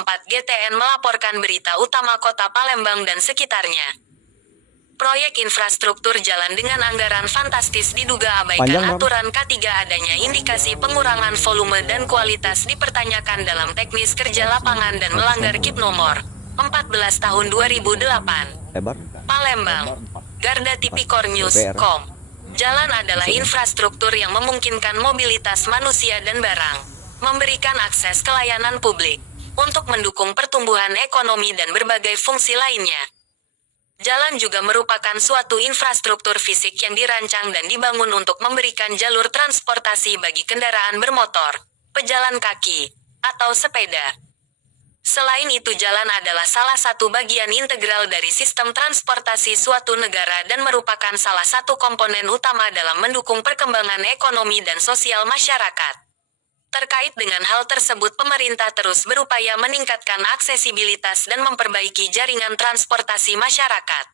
24 GTN melaporkan berita utama Kota Palembang dan sekitarnya. Proyek infrastruktur jalan dengan anggaran fantastis diduga abaikan aturan K3. Adanya indikasi pengurangan volume dan kualitas dipertanyakan dalam teknis kerja lapangan dan melanggar KIP nomor 14 tahun 2008. Palembang, Garda Tipikor News.com. Jalan adalah infrastruktur yang memungkinkan mobilitas manusia dan barang, memberikan akses ke layanan publik, untuk mendukung pertumbuhan ekonomi dan berbagai fungsi lainnya. Jalan juga merupakan suatu infrastruktur fisik yang dirancang dan dibangun untuk memberikan jalur transportasi bagi kendaraan bermotor, pejalan kaki, atau sepeda. Selain itu, jalan adalah salah satu bagian integral dari sistem transportasi suatu negara dan merupakan salah satu komponen utama dalam mendukung perkembangan ekonomi dan sosial masyarakat. Terkait dengan hal tersebut, pemerintah terus berupaya meningkatkan aksesibilitas dan memperbaiki jaringan transportasi masyarakat.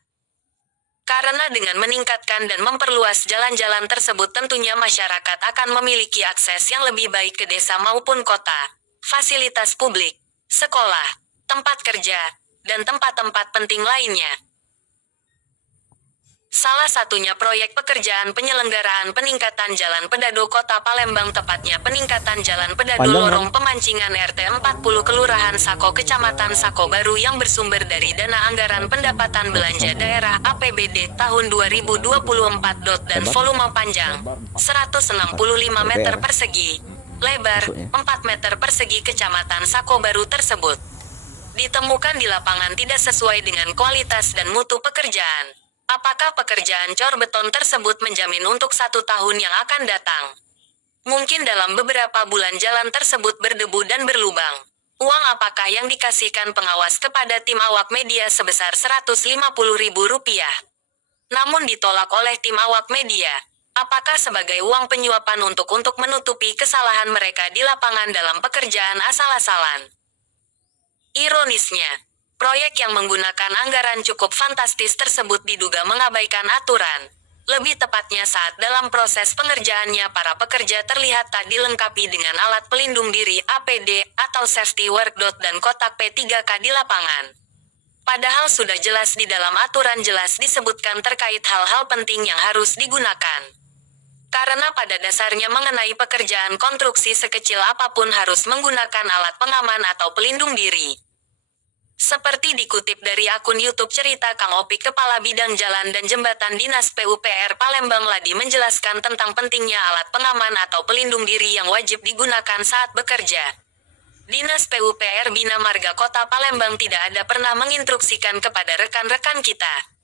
Karena dengan meningkatkan dan memperluas jalan-jalan tersebut, tentunya masyarakat akan memiliki akses yang lebih baik ke desa maupun kota, fasilitas publik, sekolah, tempat kerja, dan tempat-tempat penting lainnya. Salah satunya proyek pekerjaan penyelenggaraan peningkatan Jalan Pedado Kota Palembang, tepatnya peningkatan Jalan Pedado Lorong Pemancingan RT 40 Kelurahan Sako Kecamatan Sako Baru yang bersumber dari dana anggaran pendapatan belanja daerah APBD tahun 2024. Dan volume panjang 165 meter persegi, lebar 4 meter persegi Kecamatan Sako Baru tersebut ditemukan di lapangan tidak sesuai dengan kualitas dan mutu pekerjaan. Apakah pekerjaan cor beton tersebut menjamin untuk 1 tahun yang akan datang? Mungkin dalam beberapa bulan jalan tersebut berdebu dan berlubang. Uang apakah yang dikasihkan pengawas kepada tim awak media sebesar Rp150.000? Namun ditolak oleh tim awak media. Apakah sebagai uang penyuapan untuk menutupi kesalahan mereka di lapangan dalam pekerjaan asal-asalan? Ironisnya, proyek yang menggunakan anggaran cukup fantastis tersebut diduga mengabaikan aturan. Lebih tepatnya saat dalam proses pengerjaannya para pekerja terlihat tak dilengkapi dengan alat pelindung diri APD atau safety work dot dan kotak P3K di lapangan. Padahal sudah jelas di dalam aturan jelas disebutkan terkait hal-hal penting yang harus digunakan. Karena pada dasarnya mengenai pekerjaan konstruksi sekecil apapun harus menggunakan alat pengaman atau pelindung diri. Seperti dikutip dari akun YouTube Cerita Kang Opik, Kepala Bidang Jalan dan Jembatan Dinas PUPR Palembang Ladi menjelaskan tentang pentingnya alat pengaman atau pelindung diri yang wajib digunakan saat bekerja. Dinas PUPR Bina Marga Kota Palembang tidak ada pernah menginstruksikan kepada rekan-rekan kita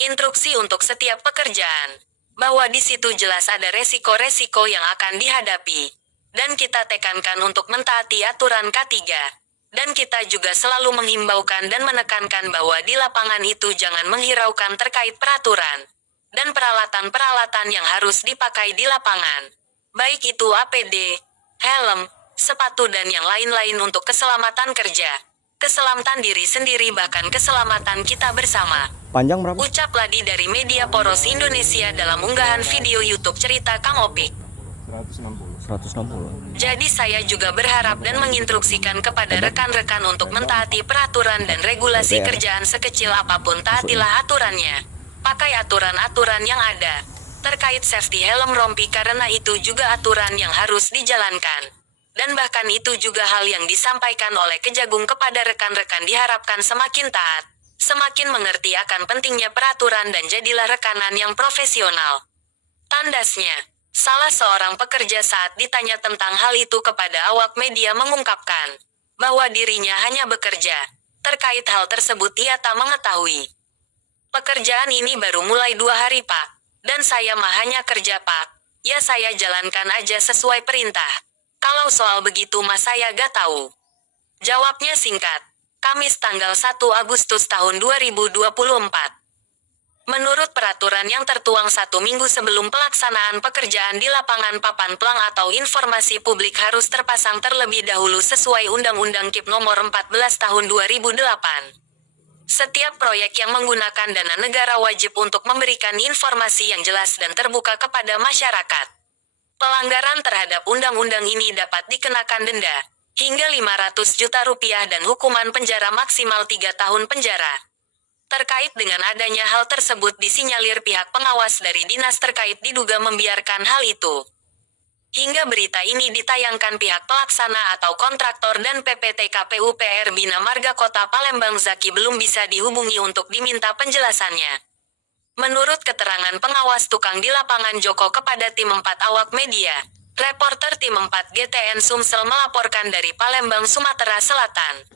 instruksi untuk setiap pekerjaan, bahwa di situ jelas ada resiko-resiko yang akan dihadapi, dan kita tekankan untuk mentaati aturan K3. Dan kita juga selalu menghimbaukan dan menekankan bahwa di lapangan itu jangan menghiraukan terkait peraturan dan peralatan-peralatan yang harus dipakai di lapangan. Baik itu APD, helm, sepatu dan yang lain-lain untuk keselamatan kerja, keselamatan diri sendiri bahkan keselamatan kita bersama. Panjang berapa? Ucap Ladi dari Media Poros Indonesia dalam unggahan video YouTube Cerita Kang Opik. 160. Jadi saya juga berharap dan menginstruksikan kepada rekan-rekan untuk mentaati peraturan dan regulasi kerjaan sekecil apapun, taatilah aturannya. Pakai aturan-aturan yang ada. Terkait safety helm rompi karena itu juga aturan yang harus dijalankan. Dan bahkan itu juga hal yang disampaikan oleh Kejagung kepada rekan-rekan, diharapkan semakin taat, semakin mengerti akan pentingnya peraturan dan jadilah rekanan yang profesional. Tandasnya. Salah seorang pekerja saat ditanya tentang hal itu kepada awak media mengungkapkan bahwa dirinya hanya bekerja. Terkait hal tersebut ia tak mengetahui. Pekerjaan ini baru mulai 2 hari Pak, dan saya mah hanya kerja Pak. Ya saya jalankan aja sesuai perintah. Kalau soal begitu mah saya gak tahu. Jawabnya singkat. Kamis tanggal 1 Agustus tahun 2024. Menurut peraturan yang tertuang 1 minggu sebelum pelaksanaan pekerjaan di lapangan, papan plang atau informasi publik harus terpasang terlebih dahulu sesuai Undang-Undang KIP nomor 14 tahun 2008. Setiap proyek yang menggunakan dana negara wajib untuk memberikan informasi yang jelas dan terbuka kepada masyarakat. Pelanggaran terhadap undang-undang ini dapat dikenakan denda, hingga 500 juta rupiah dan hukuman penjara maksimal 3 tahun penjara. Terkait dengan adanya hal tersebut disinyalir pihak pengawas dari dinas terkait diduga membiarkan hal itu. Hingga berita ini ditayangkan pihak pelaksana atau kontraktor dan PPT KPU PR Bina Marga Kota Palembang Zaki belum bisa dihubungi untuk diminta penjelasannya. Menurut keterangan pengawas tukang di lapangan Joko kepada tim 4 awak media, reporter tim 4 GTN Sumsel melaporkan dari Palembang, Sumatera Selatan.